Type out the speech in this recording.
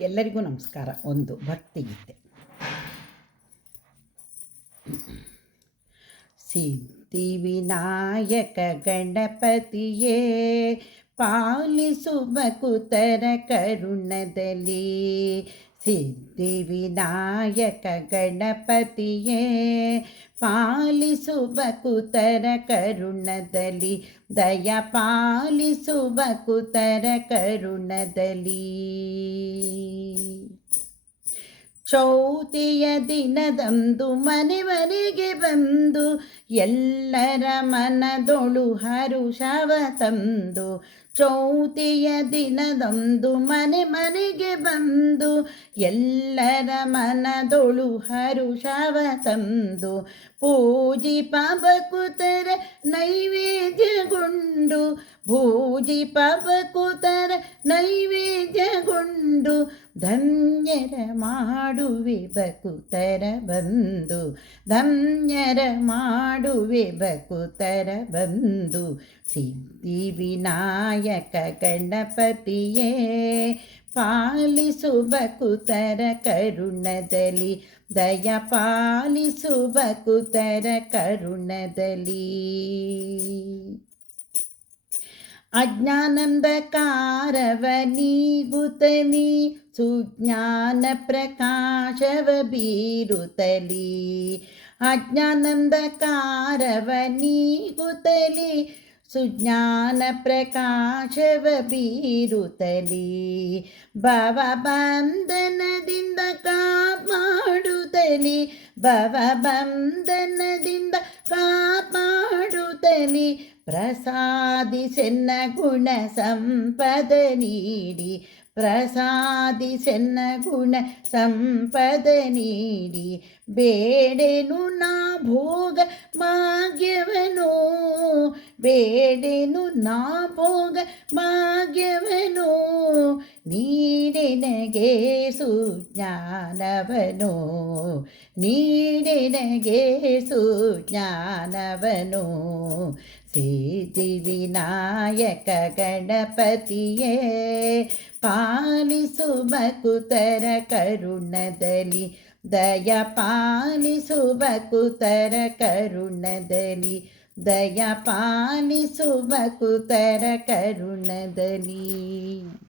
ಎಲ್ಲರಿಗೂ ನಮಸ್ಕಾರ. ಒಂದು ಭಕ್ತಿಗೀತೆ ಸಿದ್ಧಿವಿನಾಯಕ ಗಣಪತಿಯೇ ಪಾಲಿಸುವ ಕುತರ ಕರುಣದಲ್ಲಿ. ಸಿದ್ಧಿವಿನಾಯಕ ಗಣಪತಿಯೇ ಪಾಲಿಸುಬಕುತರ ಕರುಣದಲ್ಲಿ ದಯ ಪಾಲಿಸುಬಕುತರ ಕರುಣದಲ್ಲಿ. ಚೌತಿಯ ದಿನದಂದು ಮನೆ ಮನೆಗೆ ಬಂದು ಎಲ್ಲರ ಮನದೊಳು ಹರುಷವ ತಂದು ಚೌತಿಯ ದಿನದಂದು ಮನೆ ಮನೆಗೆ ಬಂದು ಎಲ್ಲರ ಮನದೊಳು ಹರುಷವ ತಂದು ಪೂಜಿ ಪಾಪಕುತರ ನೈವೇದ್ಯಗೊಂಡು ಭೂಜಿ ಪಾಪಕುತರ ನೈವೇದ್ಯಗೊಂಡು ಧನ್ಯರ ಮಾಡುವೆ ಬಕುತರ ಬಂದು ಧನ್ಯರ ಮಾಡುವೆ ಬಕುತರ ಬಂದು ಸಿದ್ಧಿ ವಿನಾಯಕ ಗಣಪತಿಯೇ ಪಾಲಿಸು ಬಕುತರ ಕರುಣದಲ್ಲಿ ದಯ ಪಾಲಿಸು ಬಕುತರ ಕರುಣದಲ್ಲಿ ಅಜ್ಞಾನಂದಕಾರವ ನೀಗುತ್ತಲಿ ಸುಜ್ಞಾನ ಪ್ರಕಾಶವ ಬೀರುತ್ತಲಿ ಅಜ್ಞಾನಂದಕಾರವ ನೀಗುತ್ತಲಿ ಸುಜ್ಞಾನ ಪ್ರಕಾಶವ ಬೀರುತ್ತಲಿ ಭವ ಬಂಧನದಿಂದ ಕಾಪಾಡುತ್ತಲಿ ಭವ ಬಂಧನದಿಂದ ಕಾಪಾಡುತ್ತಲಿ ಪ್ರಸಾದಿಸೆನ್ನ ಗುಣ ಸಂಪದ ನೀಡಿ ಪ್ರಸಾದಿಸೆನ್ನ ಗುಣ ಸಂಪದ ನೀಡಿ ಬೇಡೆನು ನಾ ಭೋಗ ಮಾಗ್ಯವನು ಬೇಡೆನು ನಾ ಭೋಗ ಮಾಗ್ಯವನು ನೀಡಿನಗೆ ಸುಜ್ಞಾನವನು ನೀಡಿನಗೆ ಸುಜ್ಞಾನವನು ಸಿದ್ಧಿವಿನಾಯಕ ಗಣಪತಿಯೇ ಪಾಲಿಸುವ ಕುತರ ಕರುಣದಲ್ಲಿ ದಯ ಪಾಲಿಸುವ ಕುತರ ಕರುಣದಲ್ಲಿ ದಯ ಪಾಲಿಸುವ ಕುತರ ಕರುಣದಲ್ಲಿ